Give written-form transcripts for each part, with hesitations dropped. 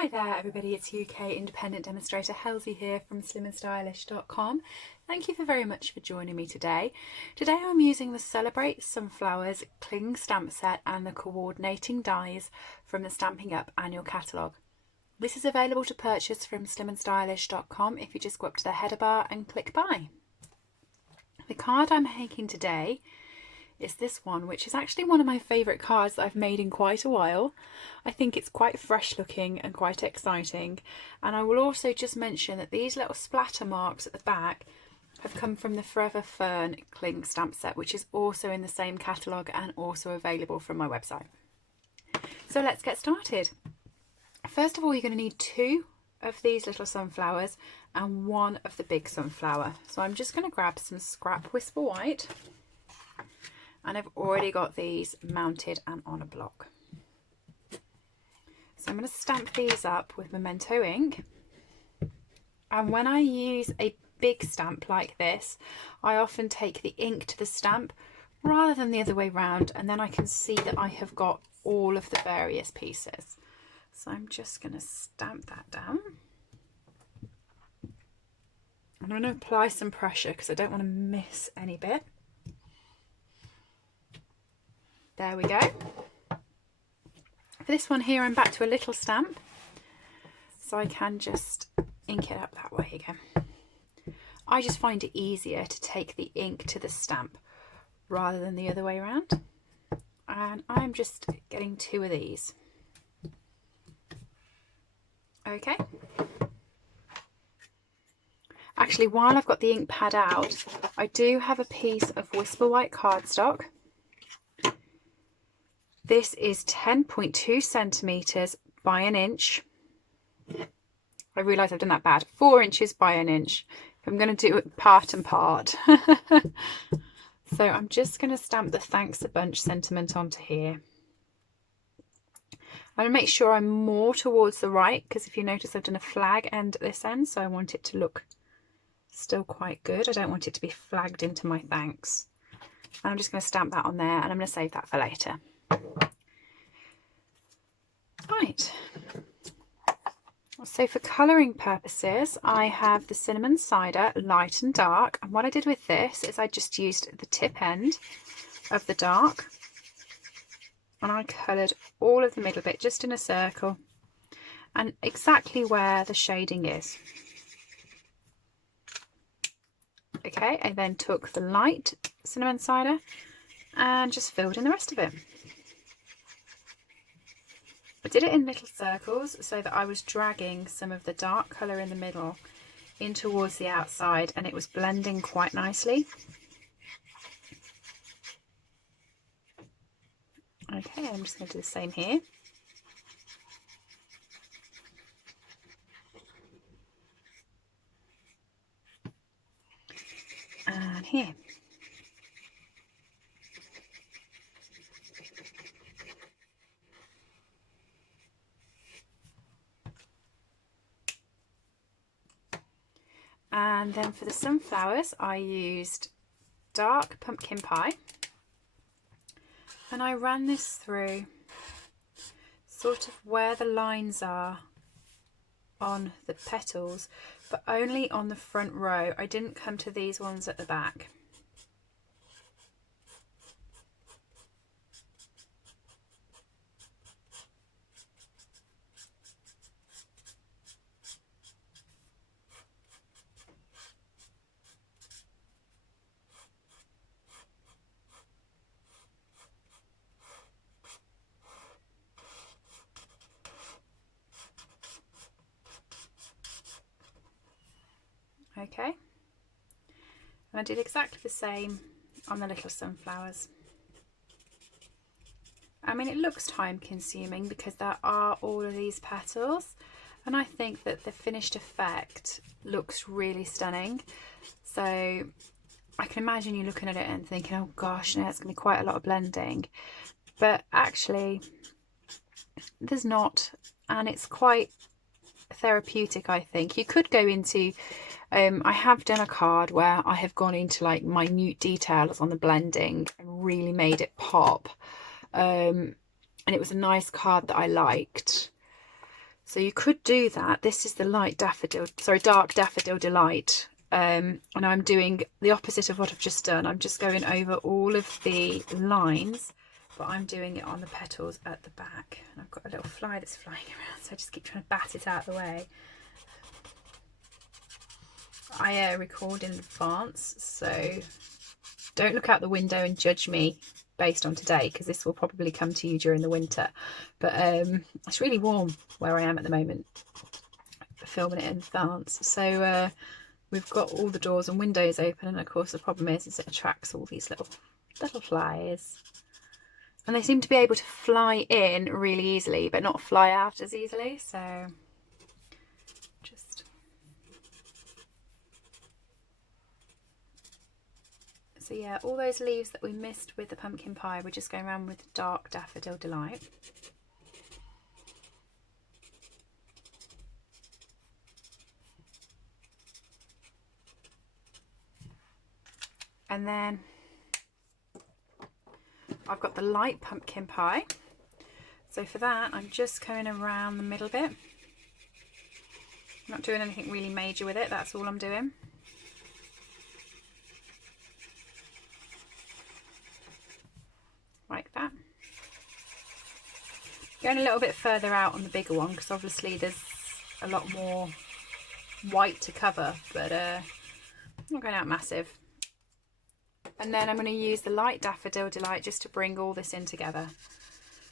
Hi there everybody, it's UK independent demonstrator Halsey here from slimandstylish.com. Thank you very much for joining me today. Today I'm using the Celebrate Sunflowers Cling Stamp Set and the coordinating dies from the Stampin' Up annual catalogue. This is available to purchase from slimandstylish.com if you just go up to the header bar and click buy. The card I'm making today is this one, which is actually one of my favourite cards that I've made in quite a while. I think it's quite fresh looking and quite exciting, and I will also just mention that these little splatter marks at the back have come from the Forever Fern Cling Stamp Set, which is also in the same catalogue and also available from my website. So let's get started. First of all, you're going to need 2 of these little sunflowers and 1 of the big sunflower. So I'm just going to grab some scrap Whisper White. And I've already got these mounted and on a block. So I'm going to stamp these up with Memento ink. And when I use a big stamp like this, I often take the ink to the stamp rather than the other way round, and then I can see that I have got all of the various pieces. So I'm just going to stamp that down. I'm going to apply some pressure because I don't want to miss any bit. There we go. For this one here, I'm back to a little stamp, so I can just ink it up that way again. I just find it easier to take the ink to the stamp rather than the other way around. And I'm just getting 2 of these. Okay. Actually, while I've got the ink pad out, I do have a piece of Whisper White cardstock. This is 10.2 centimetres by an inch. I realise I've done that bad. 4 inches by an inch. I'm going to do it part and part. So I'm just going to stamp the Thanks a Bunch sentiment onto here. I'm going to make sure I'm more towards the right, because if you notice I've done a flag end at this end, so I want it to look still quite good. I don't want it to be flagged into my thanks. I'm just going to stamp that on there, and I'm going to save that for later. Right, so for colouring purposes, I have the Cinnamon Cider Light and Dark, and what I did with this is I just used the tip end of the dark and I coloured all of the middle bit just in a circle and exactly where the shading is. Okay, I then took the light Cinnamon Cider and just filled in the rest of it. I did it in little circles so that I was dragging some of the dark colour in the middle in towards the outside, and it was blending quite nicely. Okay, I'm just going to do the same here. And here. And then for the sunflowers, I used dark pumpkin pie, and I ran this through sort of where the lines are on the petals, but only on the front row. I didn't come to these ones at the back. Okay, and I did exactly the same on the little sunflowers. I mean, it looks time consuming because there are all of these petals, and I think that the finished effect looks really stunning. So I can imagine you looking at it and thinking, oh gosh, no, it's going to be quite a lot of blending, but actually there's not, and it's quite therapeutic. I think you could go into I have done a card where I have gone into like minute details on the blending and really made it pop, and it was a nice card that I liked. So you could do that. This is the dark daffodil delight. And I'm doing the opposite of what I've just done. I'm just going over all of the lines, but I'm doing it on the petals at the back. And I've got a little fly that's flying around, so I just keep trying to bat it out of the way. I record in advance, so don't look out the window and judge me based on today, because this will probably come to you during the winter. But it's really warm where I am at the moment, filming it in advance. So we've got all the doors and windows open, and of course the problem is it attracts all these little flies, and they seem to be able to fly in really easily but not fly out as easily. So yeah, all those leaves that we missed with the pumpkin pie, we're just going around with dark daffodil delight. And then I've got the light pumpkin pie. So for that, I'm just going around the middle bit. I'm not doing anything really major with it, that's all I'm doing. Like that. Going a little bit further out on the bigger one, because obviously there's a lot more white to cover, but not going out massive. And then I'm going to use the light daffodil delight just to bring all this in together.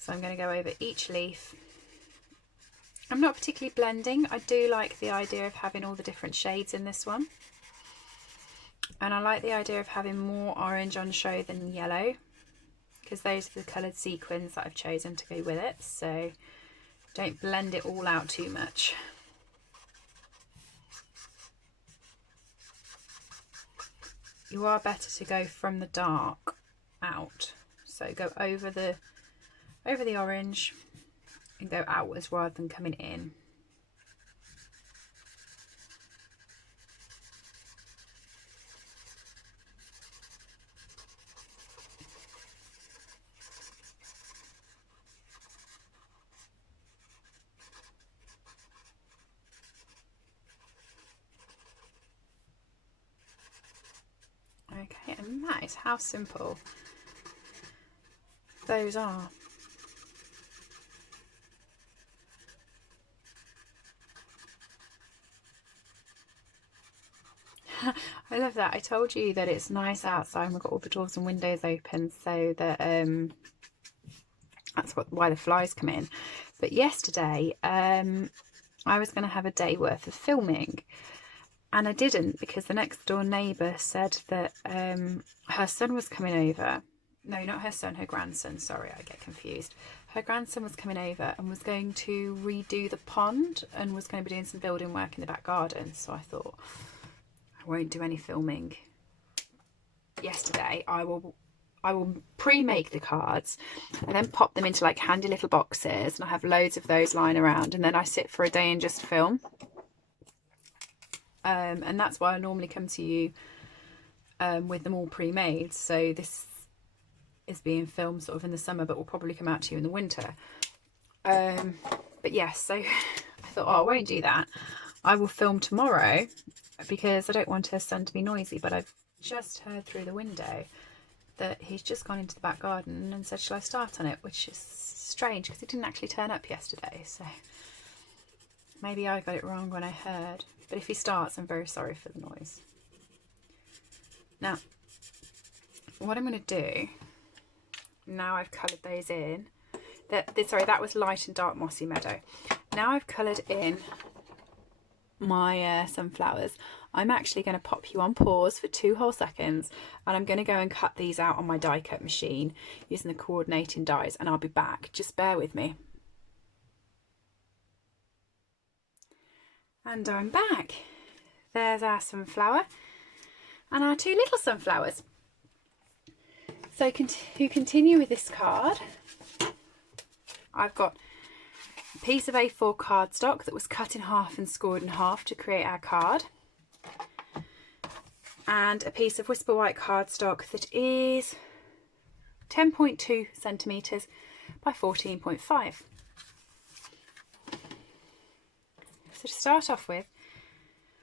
So I'm going to go over each leaf. I'm not particularly blending. I do like the idea of having all the different shades in this one. And I like the idea of having more orange on show than yellow, because those are the coloured sequins that I've chosen to go with it. So don't blend it all out too much. You are better to go from the dark out. So go over the orange and go outwards rather than coming in. Okay, and that is how simple those are. I love that. I told you that it's nice outside and we've got all the doors and windows open, so that that's why the flies come in. But yesterday I was going to have a day worth of filming, and I didn't, because the next door neighbour said that her son was coming over. No, not her son, her grandson. Sorry, I get confused. Her grandson was coming over and was going to redo the pond and was going to be doing some building work in the back garden. So I thought, I won't do any filming yesterday. I will pre-make the cards and then pop them into like handy little boxes, and I have loads of those lying around, and then I sit for a day and just film. And that's why I normally come to you with them all pre-made. So this is being filmed sort of in the summer, but will probably come out to you in the winter. But yes, so I thought, oh, I won't do that. I will film tomorrow, because I don't want her son to be noisy. But I've just heard through the window that he's just gone into the back garden and said, shall I start on it? Which is strange, because he didn't actually turn up yesterday. So maybe I got it wrong when I heard. But if he starts, I'm very sorry for the noise. Now, what I'm going to do, now I've coloured those in, that was light and dark mossy meadow. Now I've coloured in my sunflowers, I'm actually going to pop you on pause for 2 whole seconds, and I'm going to go and cut these out on my die cut machine using the coordinating dies, and I'll be back. Just bear with me. And I'm back. There's our sunflower and our 2 little sunflowers. So to continue with this card, I've got a piece of A4 cardstock that was cut in half and scored in half to create our card, and a piece of Whisper White cardstock that is 10.2 centimetres by 14.5. So to start off with,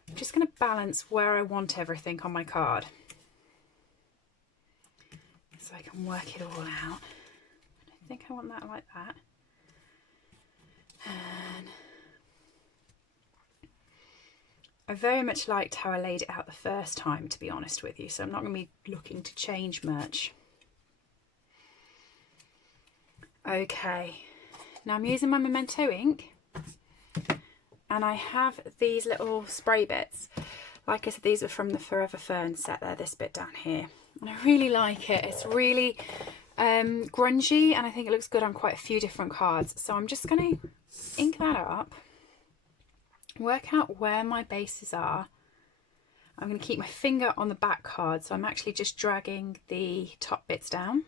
I'm just going to balance where I want everything on my card, so I can work it all out. I think I want that like that. And I very much liked how I laid it out the first time, to be honest with you, so I'm not going to be looking to change much. Okay, now I'm using my Memento ink, and I have these little spray bits. Like I said, these are from the Forever Fern set. They're this bit down here, and I really like it. It's really grungy, and I think it looks good on quite a few different cards. So I'm just going to ink that up, work out where my bases are. I'm going to keep my finger on the back card, so I'm actually just dragging the top bits down.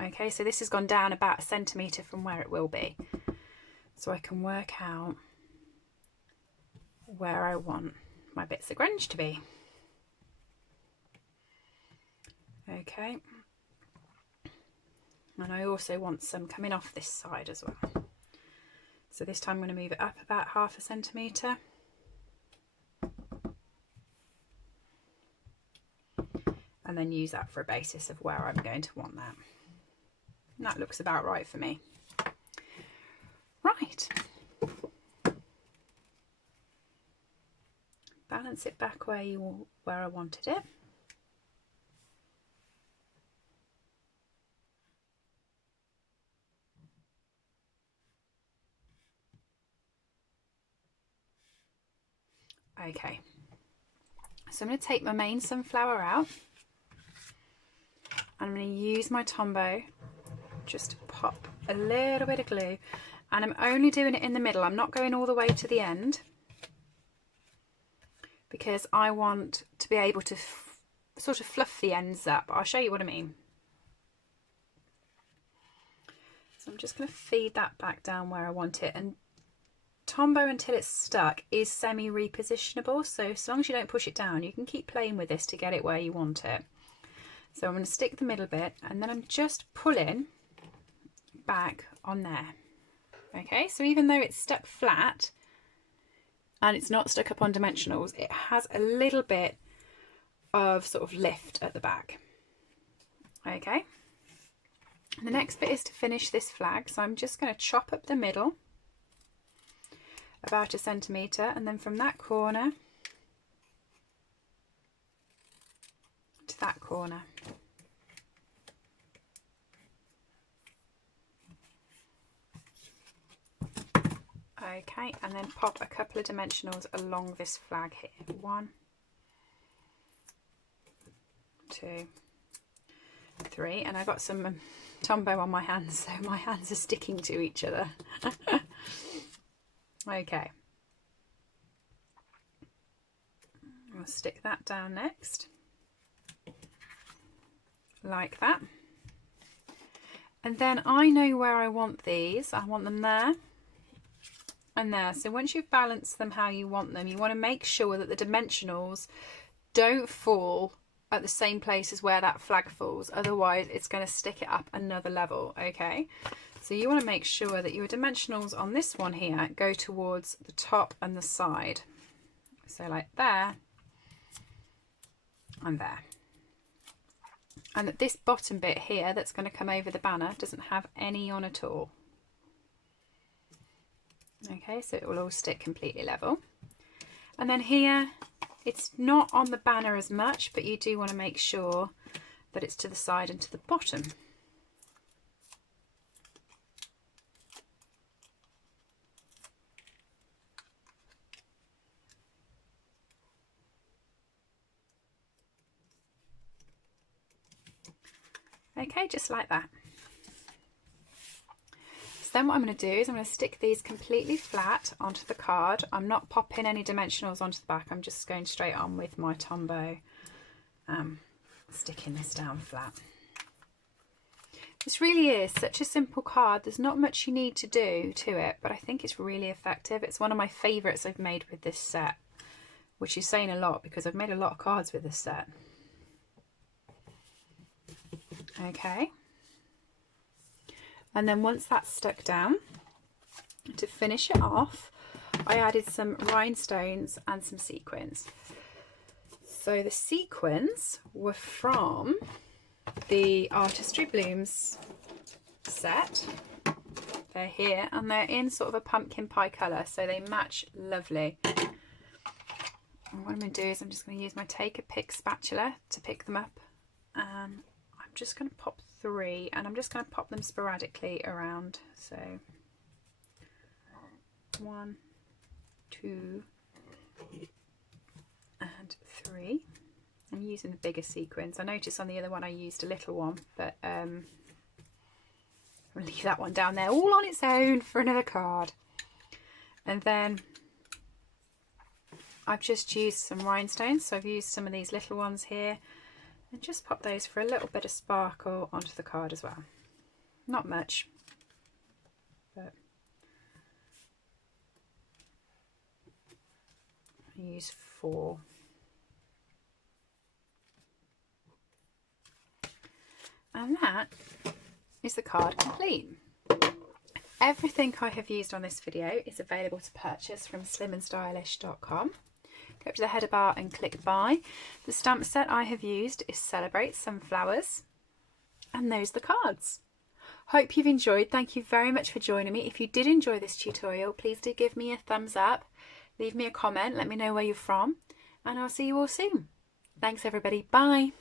Okay, so this has gone down about 1 centimetre from where it will be, so I can work out where I want my bits of grunge to be. Okay, and I also want some coming off this side as well. So this time I'm going to move it up about 0.5 centimetre. And then use that for a basis of where I'm going to want that. And that looks about right for me. Right. Balance it back where I wanted it. Okay, so I'm going to take my main sunflower out. I'm going to use my Tombow just to pop a little bit of glue, and I'm only doing it in the middle. I'm not going all the way to the end because I want to be able to sort of fluff the ends up. I'll show you what I mean. So I'm just going to feed that back down where I want it, and Tombow until it's stuck is semi repositionable, so as long as you don't push it down, you can keep playing with this to get it where you want it. So I'm going to stick the middle bit, and then I'm just pulling back on there. Okay, so even though it's stuck flat and it's not stuck up on dimensionals, it has a little bit of sort of lift at the back. Okay, and the next bit is to finish this flag, so I'm just going to chop up the middle about 1 centimetre, and then from that corner to that corner. Okay, and then pop a couple of dimensionals along this flag here. 1, 2, 3, and I got some Tombow on my hands, so my hands are sticking to each other. Okay, I'll stick that down next, like that. And then I know where I want these. I want them there and there. So once you've balanced them how you want them, you want to make sure that the dimensionals don't fall at the same place as where that flag falls, otherwise it's going to stick it up another level. Okay, so you want to make sure that your dimensionals on this one here go towards the top and the side, so like there and there, and that this bottom bit here that's going to come over the banner doesn't have any on at all. Okay, so it will all stick completely level. And then here, it's not on the banner as much, but you do want to make sure that it's to the side and to the bottom. Okay, just like that. So then what I'm going to do is I'm going to stick these completely flat onto the card. I'm not popping any dimensionals onto the back. I'm just going straight on with my Tombow, sticking this down flat. This really is such a simple card. There's not much you need to do to it, but I think it's really effective. It's one of my favourites I've made with this set, which is saying a lot because I've made a lot of cards with this set. Okay. And then once that's stuck down, To finish it off, I added some rhinestones and some sequins. So the sequins were from the Artistry Blooms set. They're here and they're in sort of a pumpkin pie colour, so they match lovely. And what I'm going to do is I'm just going to use my take a pick spatula to pick them up, and I'm just going to pop 3, and I'm just going to pop them sporadically around. So 1, 2 and 3. I'm using the bigger sequins. I noticed on the other one I used a little one, but I'll leave that one down there all on its own for another card. And then I've just used some rhinestones, so I've used some of these little ones here and just pop those for a little bit of sparkle onto the card as well. Not much, but I use 4. And that is the card complete. Everything I have used on this video is available to purchase from slimandstylish.com. Go up to the header bar and click buy. The stamp set I have used is Celebrate Sunflowers, and those are the cards. Hope you've enjoyed. Thank you very much for joining me. If you did enjoy this tutorial, please do give me a thumbs up, leave me a comment, let me know where you're from, and I'll see you all soon. Thanks everybody, bye.